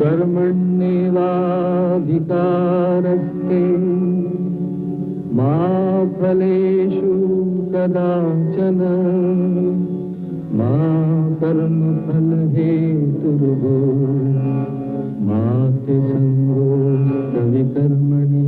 कर्मण्येवाधिकारस्ते मा फलेषु कदाचन मा कर्मफलहेतुर्भो मा ते सङ्गोऽस्त्वविकर्मणि।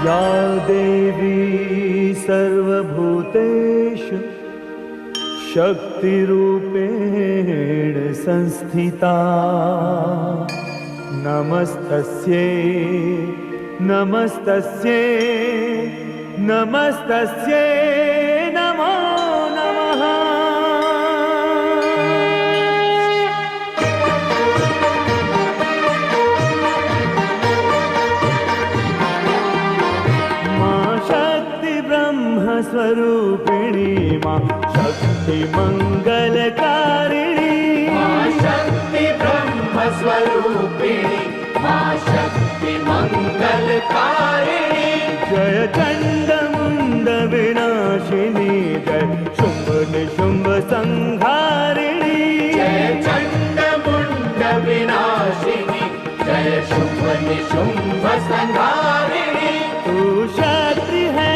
या देवी सर्वभूतेषु शक्तिरूपेण संस्थिता नमस्तस्यै नमस्तस्यै नमस्तस्यै नमो नमः। स्वरूपिणी मां शक्ति मंगलकारिणी मां शक्ति ब्रह्म स्वरूपिणी मां शक्ति मंगलकारिणी। जय चंड मुंड विनाशिनी जय शुंभ निशुंभ संहारिणी जय चंड मुंड विनाशिनी जय शुंभ निशुंभ संहारिणी। तू शक्ति है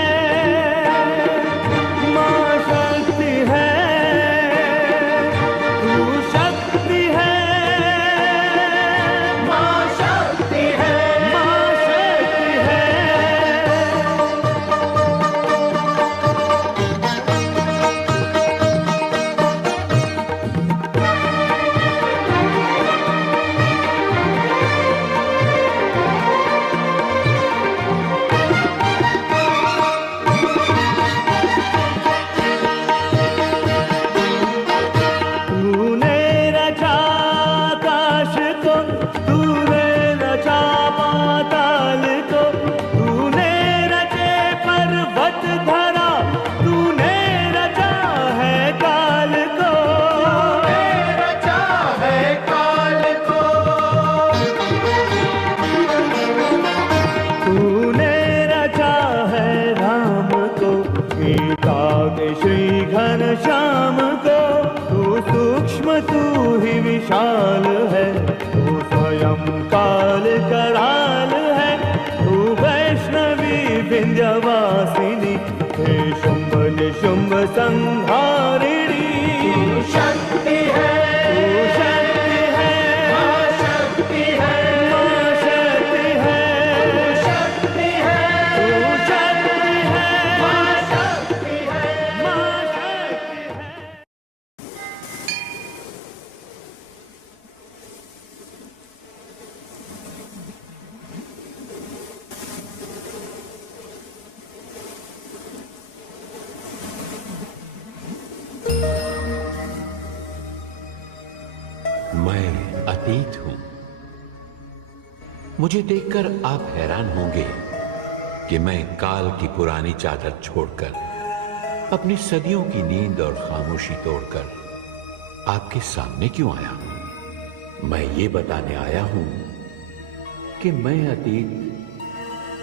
श्याम को तू सूक्ष्म तू ही विशाल है तू स्वयं काल कराल है तू वैष्णवी विंध्यवासिनी हे शुंभ निशुंभ संहारिणी। शक्ति है मैं अतीत हूं। मुझे देखकर आप हैरान होंगे कि मैं काल की पुरानी चादर छोड़कर अपनी सदियों की नींद और खामोशी तोड़कर आपके सामने क्यों आया हूं। मैं ये बताने आया हूं कि मैं अतीत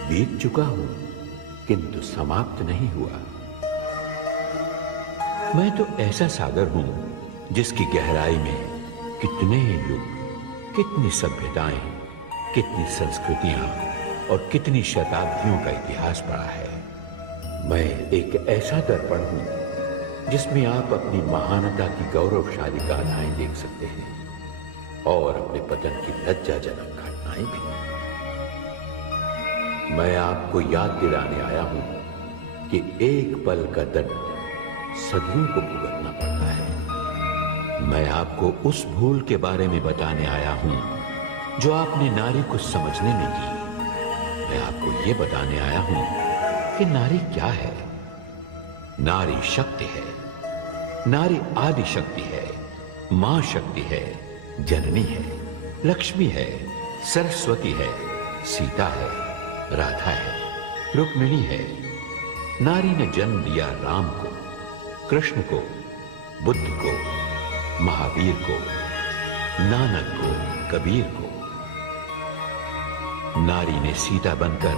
बीत चुका हूं किंतु समाप्त नहीं हुआ। मैं तो ऐसा सागर हूं जिसकी गहराई में कितने युग, कितनी सभ्यताएं, कितनी संस्कृतियां और कितनी शताब्दियों का इतिहास पड़ा है। मैं एक ऐसा दर्पण हूं जिसमें आप अपनी महानता की गौरवशाली गाथाएं देख सकते हैं और अपने पतन की लज्जाजनक घटनाएं भी। मैं आपको याद दिलाने आया हूं कि एक पल का दर्द सदियों को भुगतना पड़ता है। मैं आपको उस भूल के बारे में बताने आया हूं जो आपने नारी को समझने में की। मैं आपको यह बताने आया हूं कि नारी क्या है। नारी शक्ति है, नारी आदि शक्ति है, मां शक्ति है, जननी है, लक्ष्मी है, सरस्वती है, सीता है, राधा है। रुक्मिणी है। नारी ने जन्म दिया राम को, कृष्ण को, बुद्ध को, महावीर को, नानक को, कबीर को। नारी ने सीता बनकर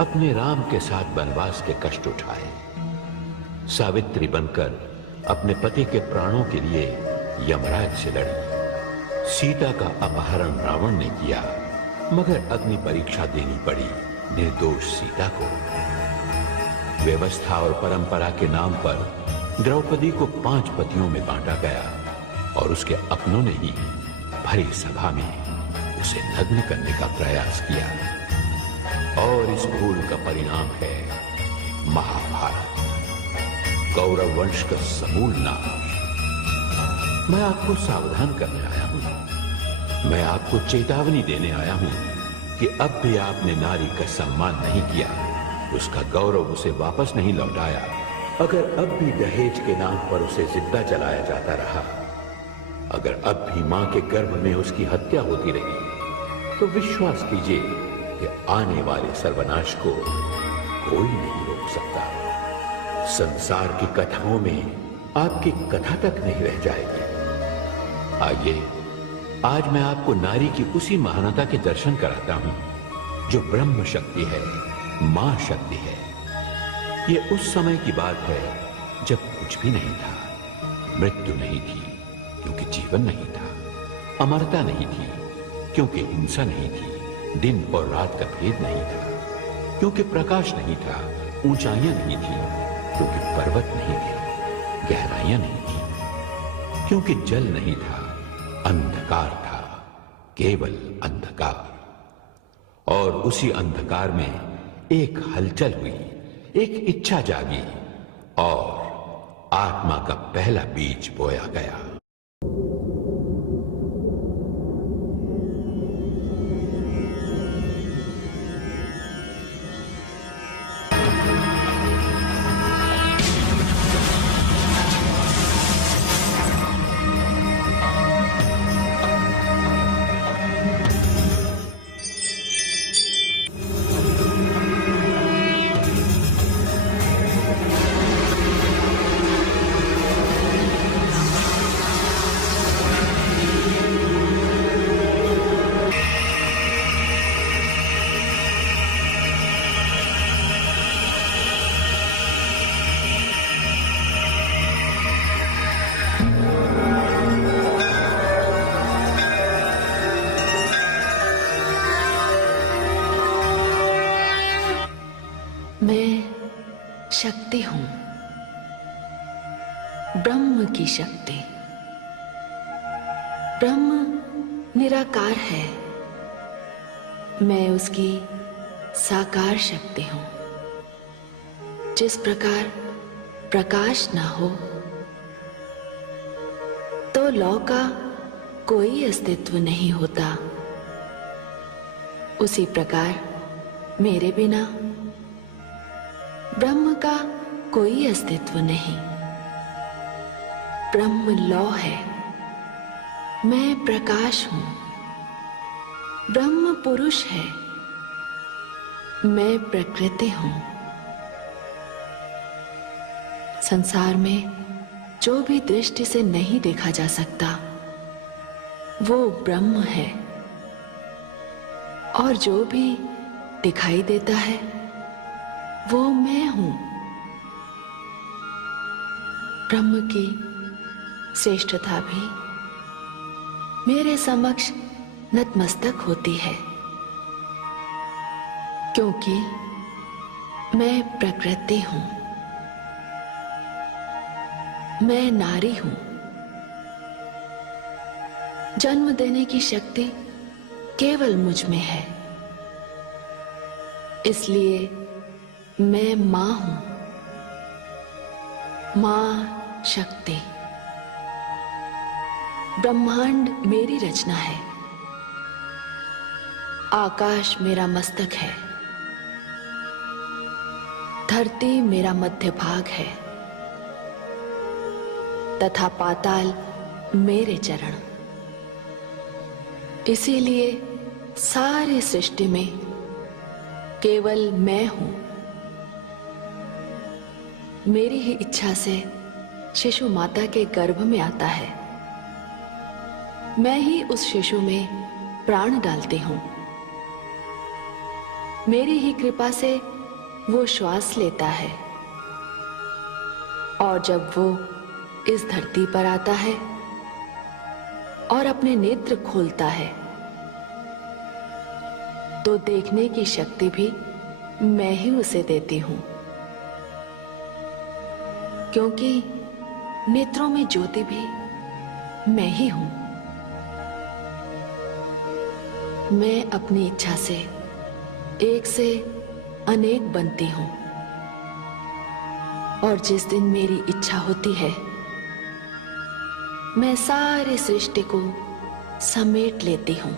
अपने राम के साथ वनवास के कष्ट उठाए। सावित्री बनकर अपने पति के प्राणों के लिए यमराज से लड़ी। सीता का अपहरण रावण ने किया, मगर अग्नि परीक्षा देनी पड़ी निर्दोष सीता को। व्यवस्था और परंपरा के नाम पर द्रौपदी को 5 पतियों में बांटा गया और उसके अपनों ने ही भरी सभा में उसे नग्न करने का प्रयास किया। और इस भूल का परिणाम है महाभारत, कौरव वंश का समूल नाश। मैं आपको सावधान करने आया हूं, मैं आपको चेतावनी देने आया हूं कि अब भी आपने नारी का सम्मान नहीं किया, उसका गौरव उसे वापस नहीं लौटाया। अगर अब भी दहेज के नाम पर उसे जिंदा जलाया जाता रहा, अगर अब भी मां के गर्भ में उसकी हत्या होती रही, तो विश्वास कीजिए कि आने वाले सर्वनाश को कोई नहीं रोक सकता। संसार की कथाओं में आपकी कथा तक नहीं रह जाएगी। आइए, आज मैं आपको नारी की उसी महानता के दर्शन कराता हूं जो ब्रह्म शक्ति है, मां शक्ति है। यह उस समय की बात है जब कुछ भी नहीं था, मृत्यु नहीं थी क्योंकि जीवन नहीं था, अमरता नहीं थी क्योंकि हिंसा नहीं थी, दिन और रात का भेद नहीं था क्योंकि प्रकाश नहीं था, ऊंचाइयां नहीं थी क्योंकि पर्वत नहीं थे, गहराइयां नहीं थी क्योंकि जल नहीं था, अंधकार था, केवल अंधकार। और उसी अंधकार में एक हलचल हुई, एक इच्छा जागी और आत्मा का पहला बीज बोया गया। मैं शक्ति हूं, ब्रह्म की शक्ति। ब्रह्म निराकार है, मैं उसकी साकार शक्ति हूं। जिस प्रकार प्रकाश ना हो तो लौ का कोई अस्तित्व नहीं होता, उसी प्रकार मेरे बिना ब्रह्म का कोई अस्तित्व नहीं। ब्रह्म लौ है, मैं प्रकाश हूं। ब्रह्म पुरुष है, मैं प्रकृति हूं। संसार में जो भी दृष्टि से नहीं देखा जा सकता वो ब्रह्म है, और जो भी दिखाई देता है वो मैं हूं। ब्रह्म की श्रेष्ठता भी मेरे समक्ष नतमस्तक होती है, क्योंकि मैं प्रकृति हूं, मैं नारी हूं। जन्म देने की शक्ति केवल मुझ में है, इसलिए मैं मां हूं, मां शक्ति। ब्रह्मांड मेरी रचना है, आकाश मेरा मस्तक है, धरती मेरा मध्य भाग है, तथा पाताल मेरे चरण। इसीलिए सारी सृष्टि में केवल मैं हूं मेरी ही इच्छा से शिशु माता के गर्भ में आता है। मैं ही उस शिशु में प्राण डालती हूं। मेरी ही कृपा से वो श्वास लेता है, और जब वो इस धरती पर आता है और अपने नेत्र खोलता है तो देखने की शक्ति भी मैं ही उसे देती हूं, क्योंकि नेत्रों में ज्योति भी मैं ही हूं। मैं अपनी इच्छा से एक से अनेक बनती हूं, और जिस दिन मेरी इच्छा होती है मैं सारी सृष्टि को समेट लेती हूं।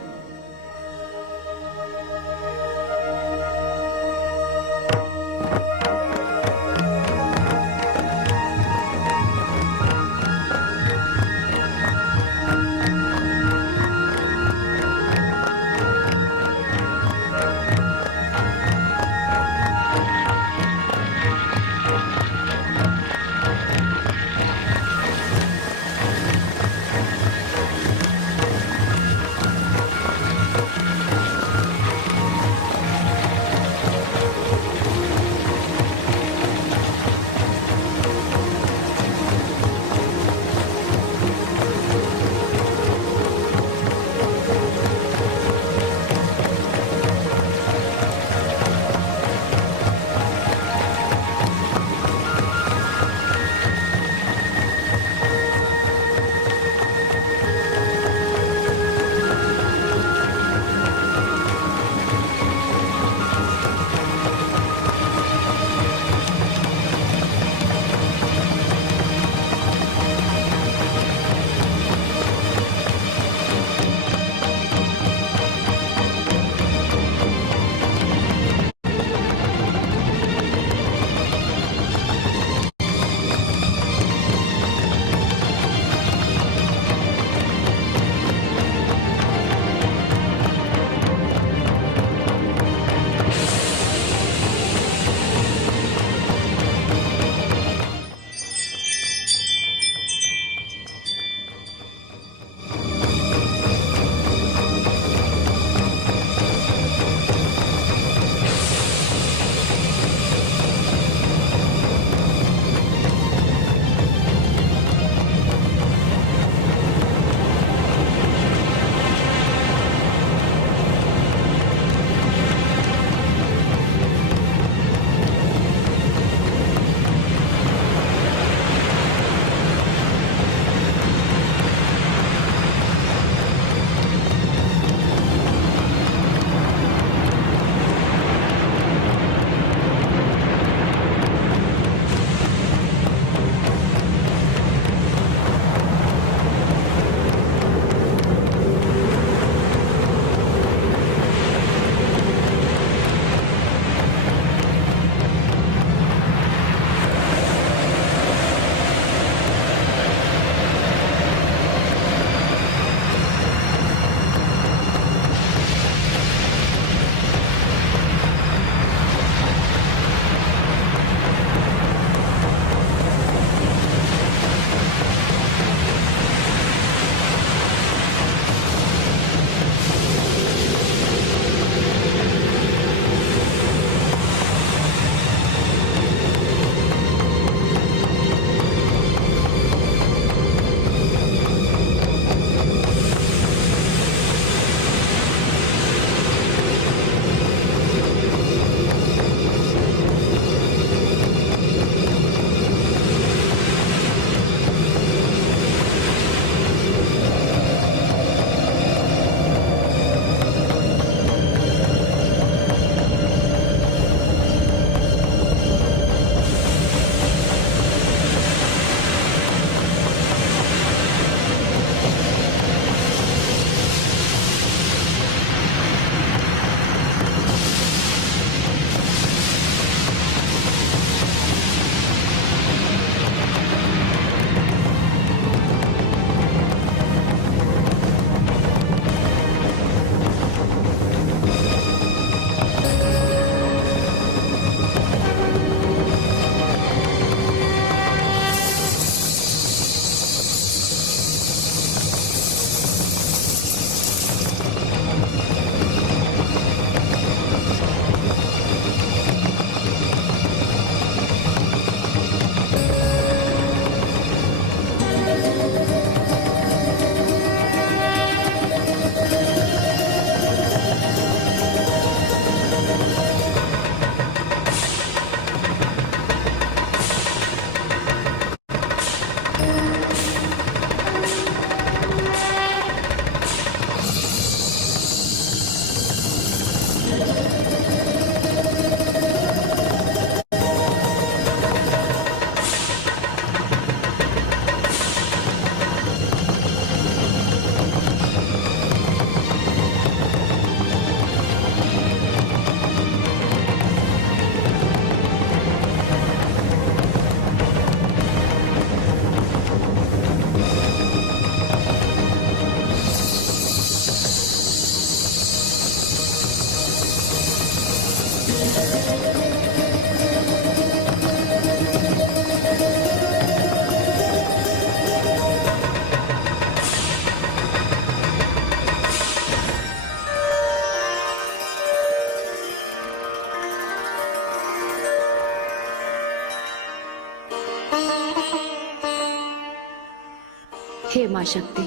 हे मां शक्ति,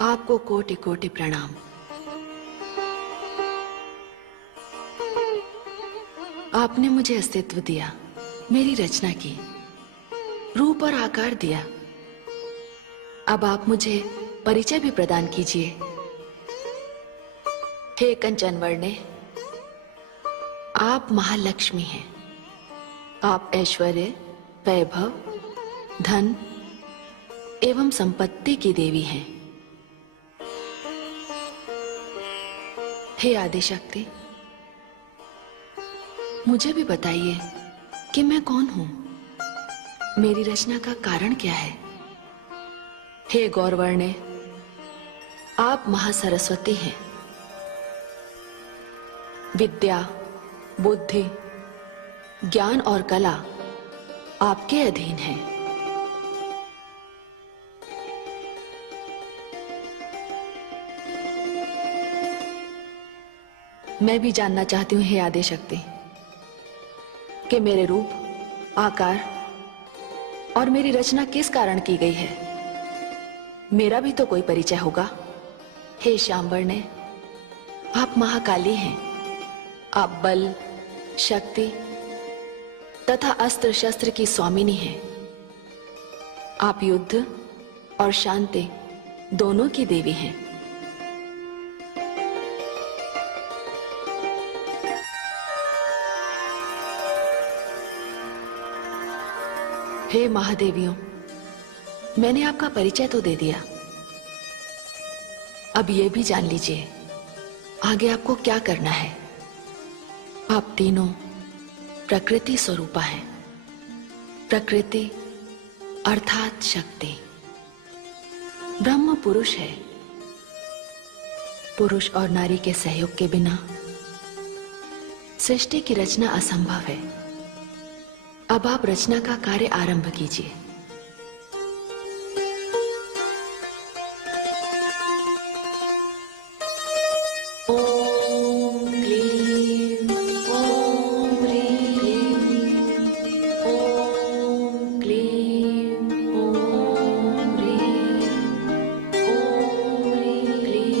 आपको कोटि कोटि प्रणाम। आपने मुझे अस्तित्व दिया, मेरी रचना की, रूप और आकार दिया। अब आप मुझे परिचय भी प्रदान कीजिए। हे कंचन वर्णे, आप महालक्ष्मी हैं। आप ऐश्वर्य, वैभव, धन एवं संपत्ति की देवी हैं। हे आदिशक्ति, मुझे भी बताइए कि मैं कौन हूं, मेरी रचना का कारण क्या है। हे गौरवर्णे, आप महासरस्वती हैं। विद्या, बुद्धि, ज्ञान और कला आपके अधीन है। मैं भी जानना चाहती हूं हे आदिशक्ति कि मेरे रूप, आकार और मेरी रचना किस कारण की गई है। मेरा भी तो कोई परिचय होगा। हे श्यामवर्णे, आप महाकाली हैं। आप बल, शक्ति तथा अस्त्र शस्त्र की स्वामिनी हैं। आप युद्ध और शांति दोनों की देवी हैं। हे महादेवियों, मैंने आपका परिचय तो दे दिया, अब ये भी जान लीजिए आगे आपको क्या करना है। आप तीनों प्रकृति स्वरूपा हैं। प्रकृति अर्थात शक्ति। ब्रह्म पुरुष है। पुरुष और नारी के सहयोग के बिना सृष्टि की रचना असंभव है। अब आप रचना का कार्य आरंभ कीजिए। ओम क्लीं, ओम ह्रीं, ओम क्लीं, ओम ह्रीं, ओम क्लीं।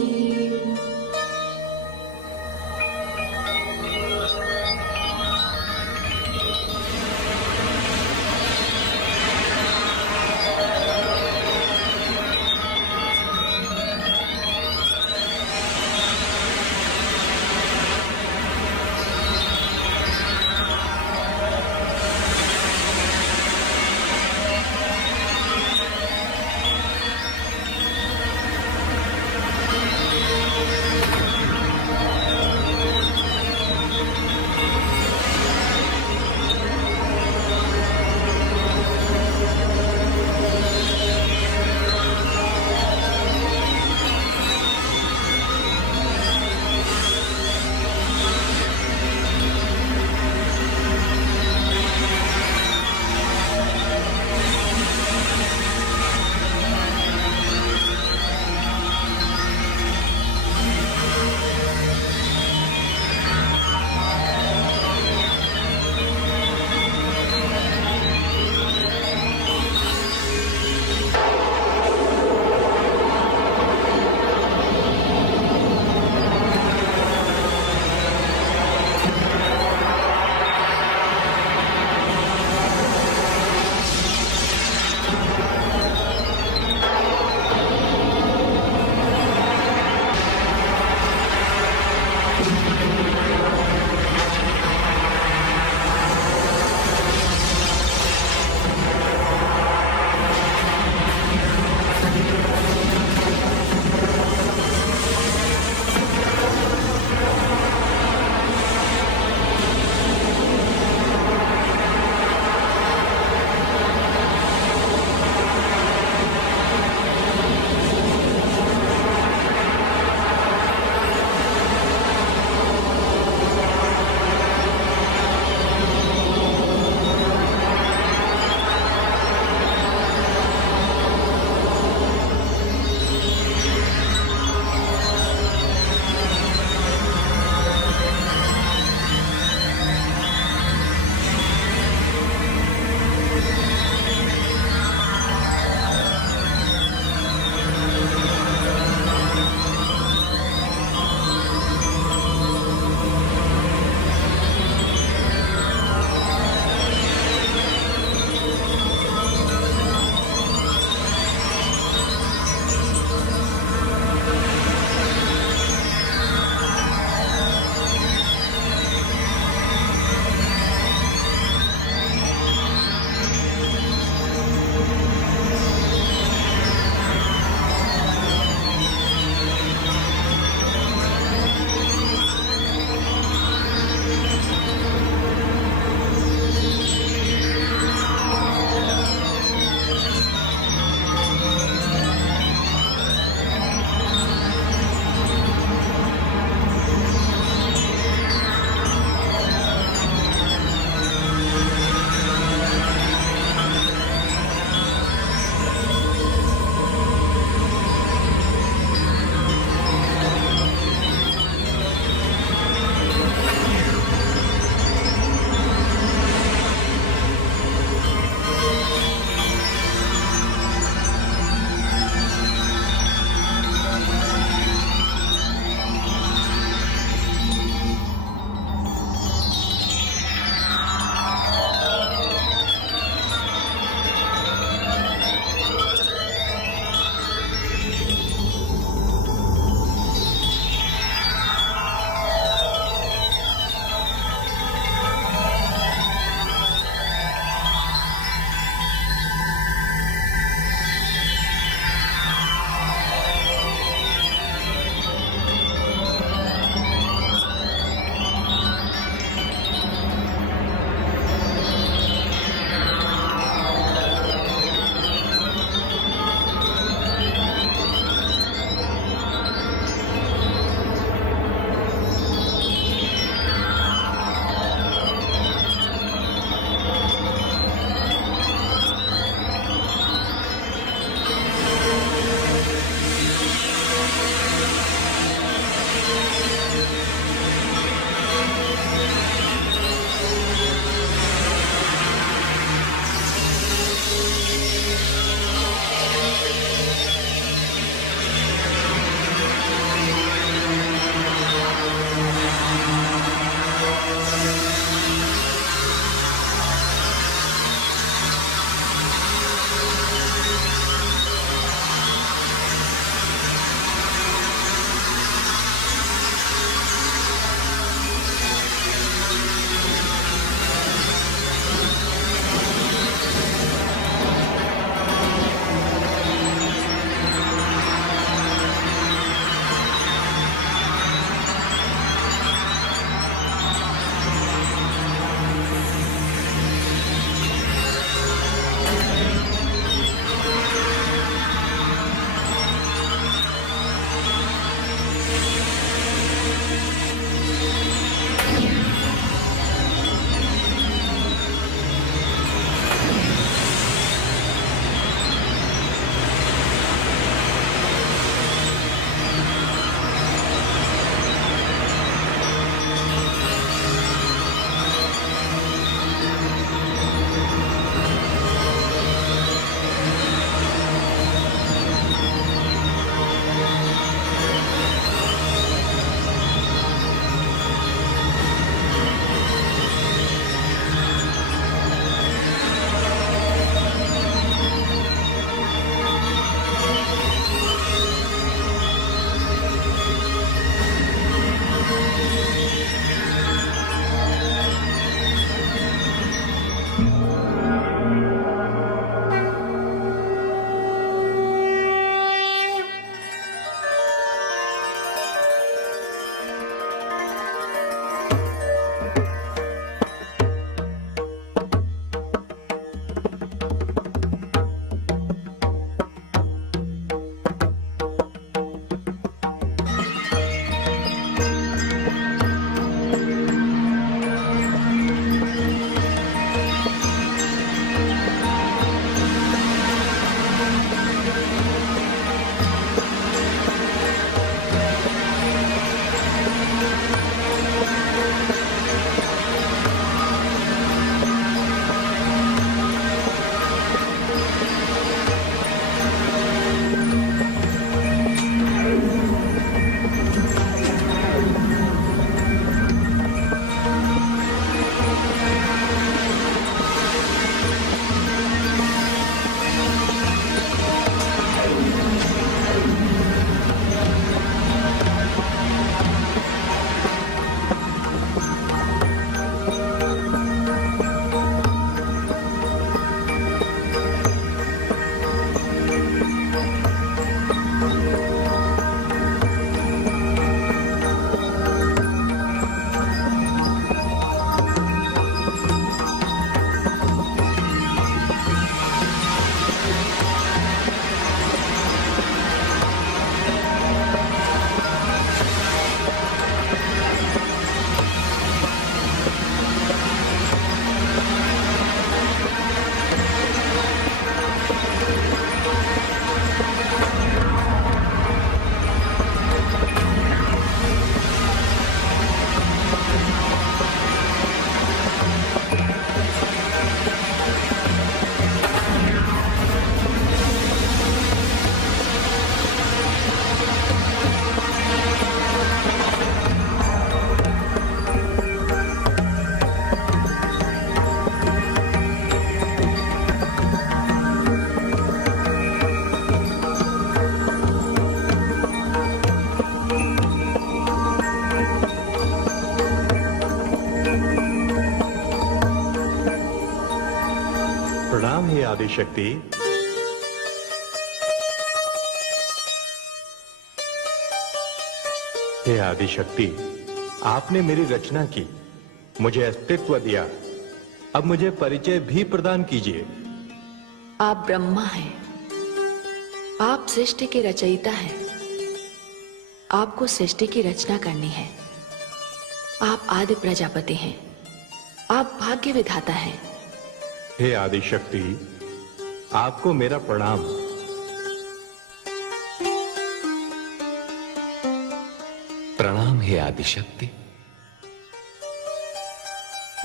प्रणाम हे आदिशक्ति। हे आदिशक्ति, आपने मेरी रचना की, मुझे अस्तित्व दिया, अब मुझे परिचय भी प्रदान कीजिए। आप ब्रह्मा हैं, आप सृष्टि के रचयिता हैं। आपको सृष्टि की रचना करनी है। आप आदि प्रजापति हैं, आप भाग्य विधाता हैं। हे आदिशक्ति, आपको मेरा प्रणाम। प्रणाम हे आदिशक्ति।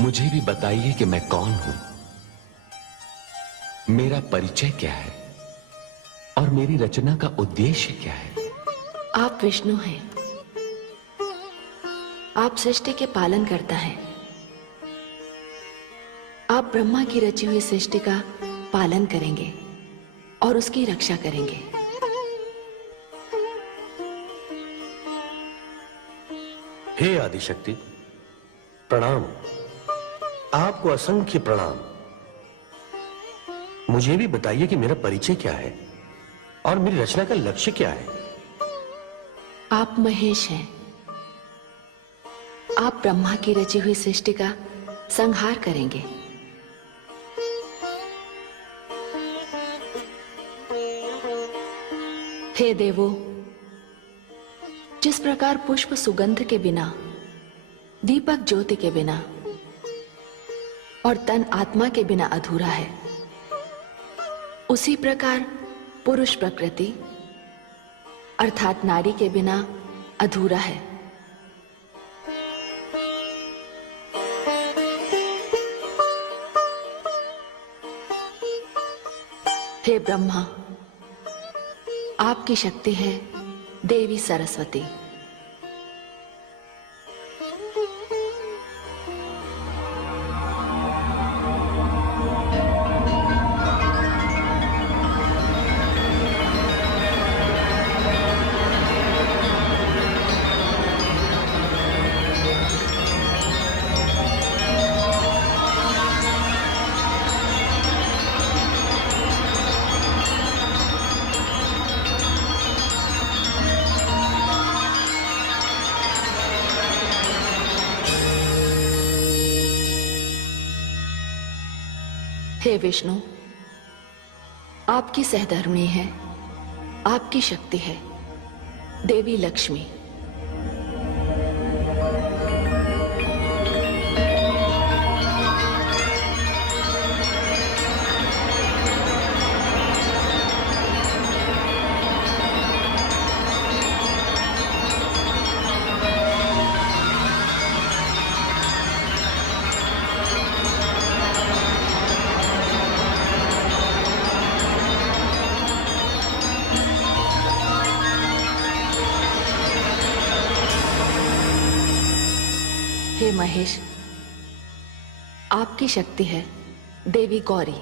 मुझे भी बताइए कि मैं कौन हूं, मेरा परिचय क्या है और मेरी रचना का उद्देश्य क्या है। आप विष्णु हैं, आप सृष्टि के पालन करता है। आप ब्रह्मा की रची हुई सृष्टि का पालन करेंगे और उसकी रक्षा करेंगे। हे आदिशक्ति, प्रणाम। आपको असंख्य प्रणाम। मुझे भी बताइए कि मेरा परिचय क्या है और मेरी रचना का लक्ष्य क्या है। आप महेश हैं, आप ब्रह्मा की रची हुई सृष्टि का संहार करेंगे। हे देवो, जिस प्रकार पुष्प सुगंध के बिना, दीपक ज्योति के बिना और तन आत्मा के बिना अधूरा है, उसी प्रकार पुरुष प्रकृति अर्थात नारी के बिना अधूरा है। हे ब्रह्मा, आपकी शक्ति है देवी सरस्वती। हे विष्णु, आपकी सहधर्मिणी है, आपकी शक्ति है देवी लक्ष्मी। हे महेश, आपकी शक्ति है देवी गौरी।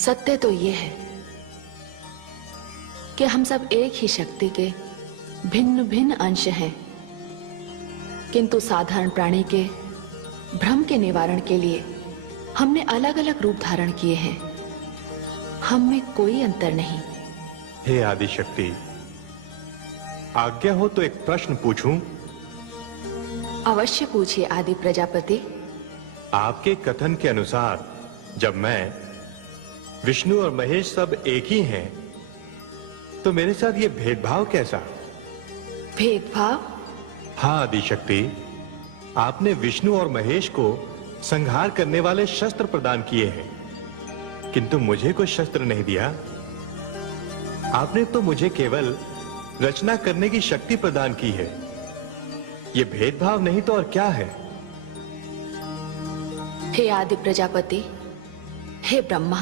सत्य तो ये है कि हम सब एक ही शक्ति के भिन्न भिन्न अंश हैं, किंतु साधारण प्राणी के भ्रम के निवारण के लिए हमने अलग अलग रूप धारण किए हैं। हम में कोई अंतर नहीं। हे आदिशक्ति, आज्ञा हो तो एक प्रश्न पूछूं? अवश्य पूछिए आदि प्रजापति। आपके कथन के अनुसार जब मैं, विष्णु और महेश सब एक ही हैं, तो मेरे साथ ये भेदभाव कैसा? भेदभाव? हाँ आदिशक्ति, आपने विष्णु और महेश को संहार करने वाले शस्त्र प्रदान किए हैं, किंतु मुझे कोई शस्त्र नहीं दिया। आपने तो मुझे केवल रचना करने की शक्ति प्रदान की है। यह भेदभाव नहीं तो और क्या है? हे आदि प्रजापति, हे ब्रह्मा,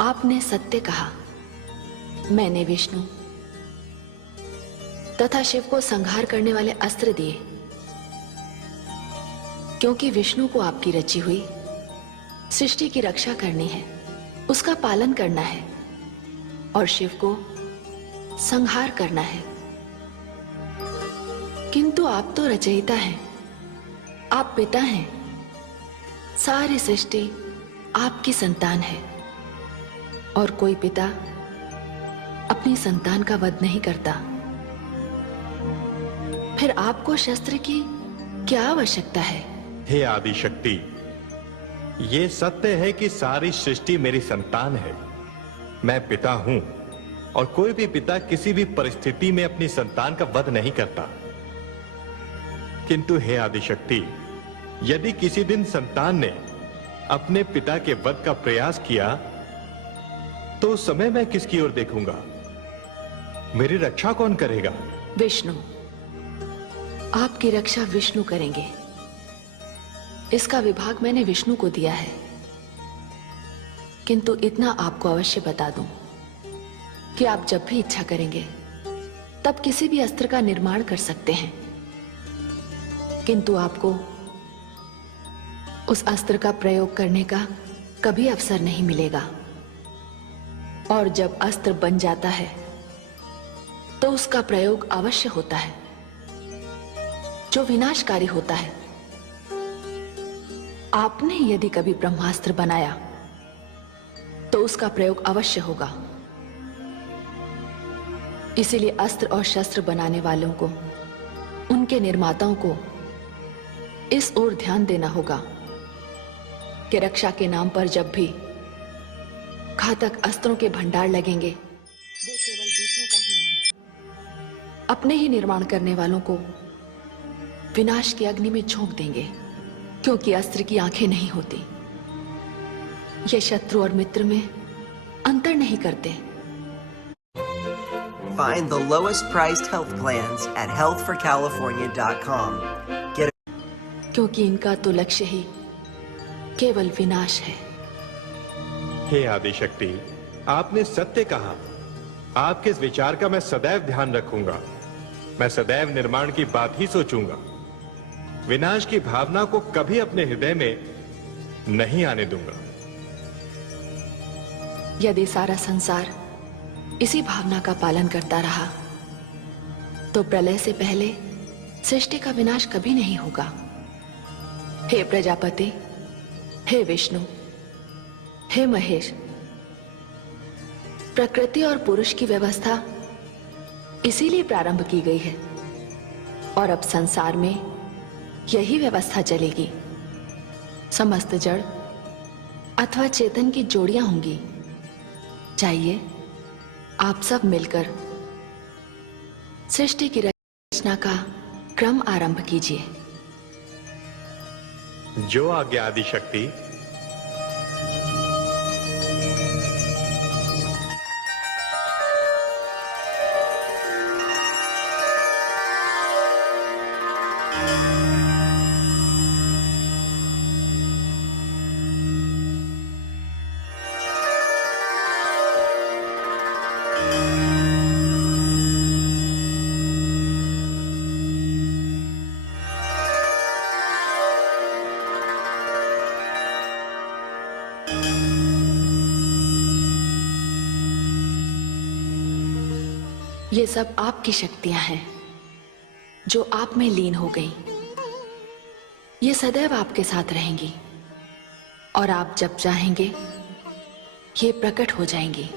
आपने सत्य कहा। मैंने विष्णु तथा शिव को संहार करने वाले अस्त्र दिए, क्योंकि विष्णु को आपकी रची हुई सृष्टि की रक्षा करनी है, उसका पालन करना है, और शिव को संहार करना है। किंतु आप तो रचयिता हैं, आप पिता हैं, सारी सृष्टि आपकी संतान है, और कोई पिता अपनी संतान का वध नहीं करता। फिर आपको शस्त्र की क्या आवश्यकता है? हे आदि शक्ति, ये सत्य है कि सारी सृष्टि मेरी संतान है। मैं पिता हूं, और कोई भी पिता किसी भी परिस्थिति में अपनी संतान का वध नहीं करता। किंतु हे आदि शक्ति, यदि किसी दिन संतान ने अपने पिता के वध का प्रयास किया, तो उस समय मैं किसकी ओर देखूंगा? मेरी रक्षा कौन करेगा? विष्णु। आपकी रक्षा विष्णु करेंगे। इसका विभाग मैंने विष्णु को दिया है। किंतु इतना आपको अवश्य बता दूं कि आप जब भी इच्छा करेंगे तब किसी भी अस्त्र का निर्माण कर सकते हैं, किंतु आपको उस अस्त्र का प्रयोग करने का कभी अवसर नहीं मिलेगा। और जब अस्त्र बन जाता है तो उसका प्रयोग अवश्य होता है, जो विनाशकारी होता है। आपने यदि कभी ब्रह्मास्त्र बनाया तो उसका प्रयोग अवश्य होगा। इसीलिए अस्त्र और शस्त्र बनाने वालों को, उनके निर्माताओं को इस ओर ध्यान देना होगा कि रक्षा के नाम पर जब भी घातक अस्त्रों के भंडार लगेंगे, वे केवल दूसरों का ही नहीं, अपने ही निर्माण करने वालों को विनाश की अग्नि में झोंक देंगे, क्योंकि अस्त्र की आंखें नहीं होती। ये शत्रु और मित्र में अंतर नहीं करते। Find the lowest priced health plans at healthforcalifornia.com. क्योंकि इनका तो लक्ष्य ही केवल विनाश है। हे आदि शक्ति, आपने सत्य कहा। आपके इस विचार का मैं सदैव ध्यान रखूंगा। मैं सदैव निर्माण की बात ही सोचूंगा। विनाश की भावना को कभी अपने हृदय में नहीं आने दूंगा। यदि सारा संसार इसी भावना का पालन करता रहा तो प्रलय से पहले सृष्टि का विनाश कभी नहीं होगा। हे प्रजापति, हे विष्णु, हे महेश, प्रकृति और पुरुष की व्यवस्था इसीलिए प्रारंभ की गई है, और अब संसार में यही व्यवस्था चलेगी। समस्त जड़ अथवा चेतन की जोड़ियां होंगी। चाहिए आप सब मिलकर सृष्टि की रचना का क्रम आरंभ कीजिए। जो आज्ञा आदि शक्ति। ये सब आपकी शक्तियां हैं जो आप में लीन हो गई। ये सदैव आपके साथ रहेंगी, और आप जब चाहेंगे ये प्रकट हो जाएंगी।